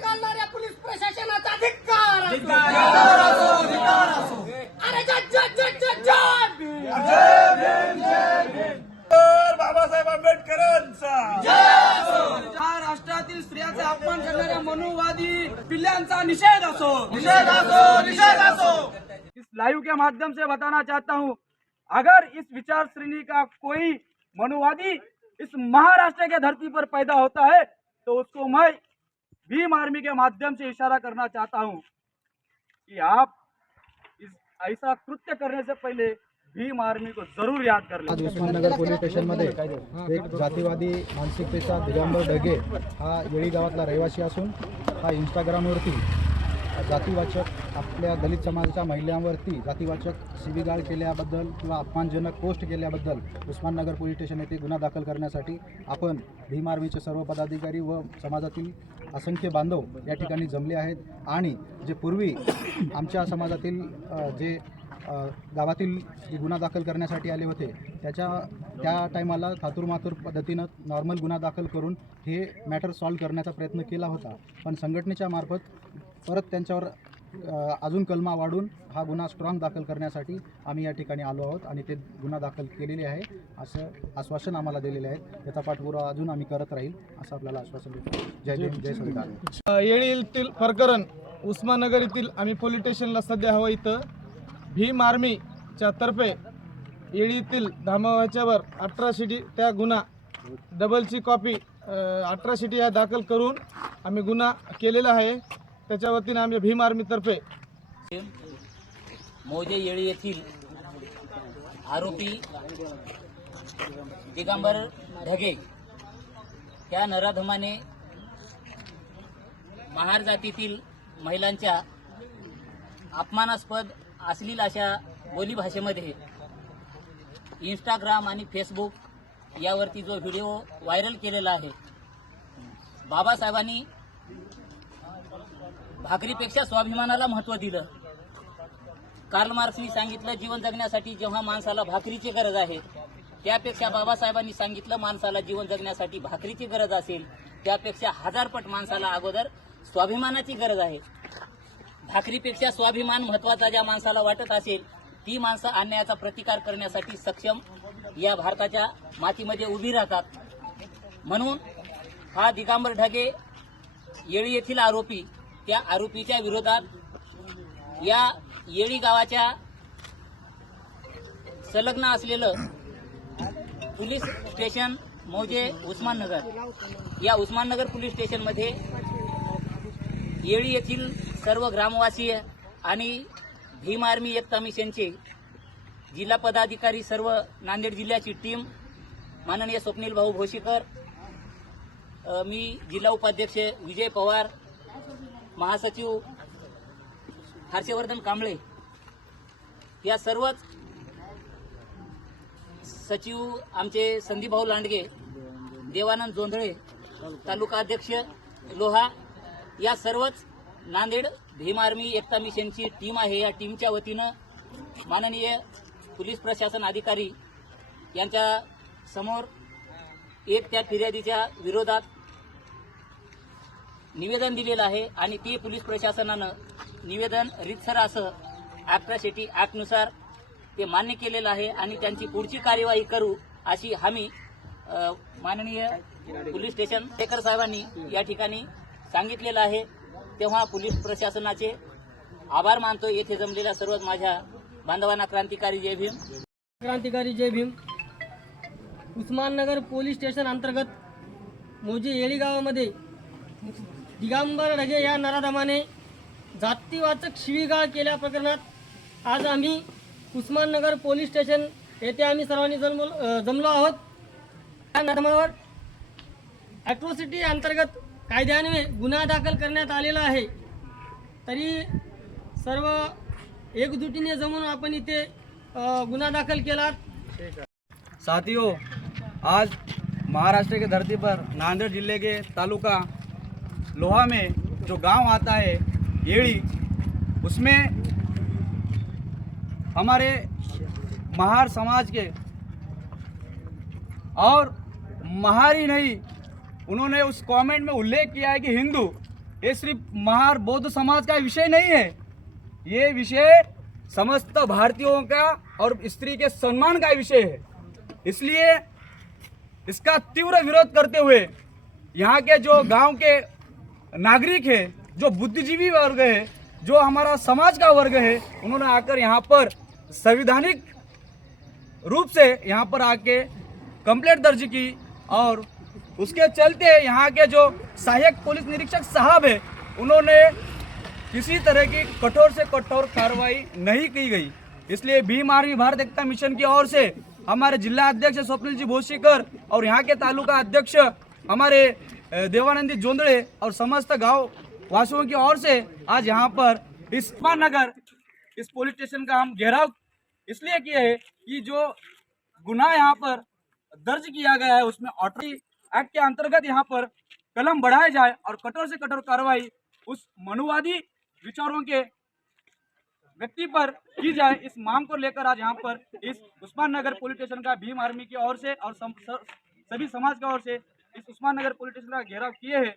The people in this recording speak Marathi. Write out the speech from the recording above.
घालणाऱ्या पोलीस प्रशासनाचा धिक्कार. अरे बाबासाहेब आंबेडकरांचा. महाराष्ट्रातील स्त्रियांचा अपमान करणाऱ्या मनोवादी पिल्ल्यांचा निषेध असो. निषेध असो निषेध असो. इस लाइव के माध्यम से बताना चाहता हूँ अगर इस विचार श्रेणी का कोई मनुवादी इस महाराष्ट्र के धरती पर पैदा होता है तो उसको मैं भीम आर्मी के माध्यम से इशारा करना चाहता हूँ कि आप इस ऐसा कृत्य करने से पहले भीम आर्मी को जरूर याद कर आज लें उस्माननगर पोलीस स्टेशनमध्ये एक जातीवादी मानसिकतेचा दिगंबर डगे हा येळी गावातला रहिवासी असून हा इंस्टाग्रामवरती जातीवाचक आपल्या दलित समाजाच्या महिलांवरती जातीवाचक शिवीगाळ केल्याबद्दल किंवा अपमानजनक पोस्ट केल्याबद्दल उस्माननगर पोलीस स्टेशन येथे गुन्हा दाखल करण्यासाठी आपण भीम आर्मीचे सर्व पदाधिकारी व समाजातील असंख्य बांधव या ठिकाणी जमले आहेत. आणि जे पूर्वी आमच्या समाजातील जे गावातील गुन्हा दाखल करण्यासाठी आले होते त्याच्या त्या टायमाला थातूरमातूर पद्धतीनं नॉर्मल गुन्हा दाखल करून हे मॅटर सॉल्व्ह करण्याचा प्रयत्न केला होता. पण संघटनेच्या मार्फत परत त्यांच्यावर अजून कलमा वाढून हा गुन्हा स्ट्रॉंग दाखल करण्यासाठी आम्ही या ठिकाणी आलो आहोत आणि ते गुन्हा दाखल केलेले आहे असं आश्वासन आम्हाला दिलेले आहे त्याचा पाठपुरावा अजून आम्ही करत राहील असं आपल्याला आश्वासन देतो. जय भीम जय संविधान येळीतील प्रकरण उस्मानगर येथील आम्ही पोलीस स्टेशनला सध्या हवं इथं. भीम आर्मीच्या तर्फे येळीतील धामावाच्यावर अठराशिटी त्या गुन्हा डबलची कॉपी अठरा शिटी ह्या दाखल करून आम्ही गुन्हा केलेला आहे. त्याच्या वतीने आम्ही भीम आर्मीतर्फे मोजे येळी येथील आरोपी दिगंबर ढगे त्या नराधमाने महार जातीतील महिलांच्या अपमानास्पद अश्लील अशा बोलीभाषेमध्ये इंस्टाग्राम आणि फेसबुक यावरती जो व्हिडिओ व्हायरल केलेला आहे बाबासाहेबांनी भाकरीपेक्षा स्वाभिमानाला महत्त्व दिलं. कार्ल मार्क्सनी सांगितलं जीवन जगण्यासाठी जेव्हा माणसाला भाकरीची गरज आहे त्यापेक्षा बाबासाहेबांनी सांगितलं माणसाला जीवन जगण्यासाठी भाकरीची गरज असेल त्यापेक्षा हजारपट माणसाला अगोदर स्वाभिमानाची गरज आहे. भाकरीपेक्षा स्वाभिमान महत्त्वाचा ज्या माणसाला वाटत असेल ती माणसं अन्यायाचा प्रतिकार करण्यासाठी सक्षम या भारताच्या मातीमध्ये उभी राहतात. म्हणून हा दिगांबर ढगे येळी येथील आरोपी त्या आरोपीच्या विरोधात या येळी गावाच्या संलग्न असलेलं पोलीस स्टेशन मौजे उस्माननगर या उस्माननगर पोलीस स्टेशनमध्ये येळी येथील सर्व ग्रामवासी आणि भीम आर्मी एकता मिशनचे जिल्हा पदाधिकारी सर्व नांदेड जिल्ह्याची टीम माननीय स्वप्नील भाऊ भोशीकर मी जिल्हा उपाध्यक्ष विजय पवार महासचिव हर्षवर्धन कांबळे या सर्वच सचिव आमचे संदीपभाऊ लांडगे देवानंद जोंधळे तालुका अध्यक्ष लोहा या सर्वच नांदेड भीम आर्मी एकता मिशनची टीम आहे. या टीमच्या वतीनं माननीय पोलीस प्रशासन अधिकारी यांच्या समोर एक त्या फिर्यादीच्या विरोधात निवेदन दिलेलं आहे आणि ते पोलीस प्रशासनानं निवेदन रितसर असं ॲट्रॉसिटी ॲक्टनुसार ते मान्य केलेलं आहे आणि त्यांची पुढची कार्यवाही करू अशी हमी माननीय पोलीस स्टेशन शेखर साहेबांनी या ठिकाणी सांगितलेलं आहे. तेव्हा पोलीस प्रशासनाचे आभार मानतो येथे जमलेल्या सर्व माझ्या बांधवांना क्रांतिकारी जय भीम. क्रांतिकारी जय भीम. उस्माननगर पोलीस स्टेशन अंतर्गत मोजी येळी गावामध्ये दिगंबर ढगे या नराधमाने जातीवाचक शिवीगाळ केल्या प्रकरणात आज आम्ही उस्माननगर पोलीस स्टेशन येथे आम्ही सर्वांनी जमलो जमलो आहोत. या नराधमावर ॲट्रोसिटी अंतर्गत कायद्याने गुन्हा दाखल करण्यात आलेला आहे. तरी सर्व एकजुटीने जमून आपण इथे गुन्हा दाखल केला साथियों आज महाराष्ट्र के धरती पर नांदेड़ जिले के तालुका लोहा में जो गाँव आता है, येड़ी, उसमें हमारे महार समाज के और महार ही नहीं, उन्होंने उस कमेंट में उल्लेख किया है कि हिंदू, ये सिर्फ़ महार बौद्ध समाज का विषय नहीं है। ये विषय समस्त भारतीयों का और स्त्री के सम्मान का विषय है। इसलिए इसका तीव्र विरोध करते हुए यहाँ के जो गाँव के नागरिक है, जो बुद्धिजीवी वर्ग है, जो हमारा समाज का वर्ग है, उन्होंने आकर यहाँ पर संविधानिक रूप से यहाँ पर आके कंप्लेंट दर्ज की और उसके चलते यहाँ के जो सहायक पुलिस निरीक्षक साहब है, उन्होंने किसी तरह की कठोर से कठोर कार्रवाई नहीं की गई। इसलिए भीम आर्मी भारत एकता मिशन की ओर से हमारे जिला अध्यक्ष स्वप्निल जी भोसीकर और यहाँ के तालुका अध्यक्ष हमारे देवानंदी जोंदड़े और समस्त गाँव वासियों की ओर से आज यहाँ पर इस नगर इस पुलिस स्टेशन का हम घेराव इसलिए किए है कि जो गुनाह यहाँ पर दर्ज किया गया है, उसमें ऑटरी एक्ट के अंतर्गत यहाँ पर कलम बढ़ाया जाए और कठोर से कठोर कार्रवाई उस मनुवादी विचारों के व्यक्ति पर की जाए, इस मांग को लेकर आज यहाँ पर इस उस्मान नगर पुलिस स्टेशन का भीम आर्मी की ओर से और सभी समाज की ओर से इस उस्मान नगर पुलिस स्टेशन का घेराव किए हैं।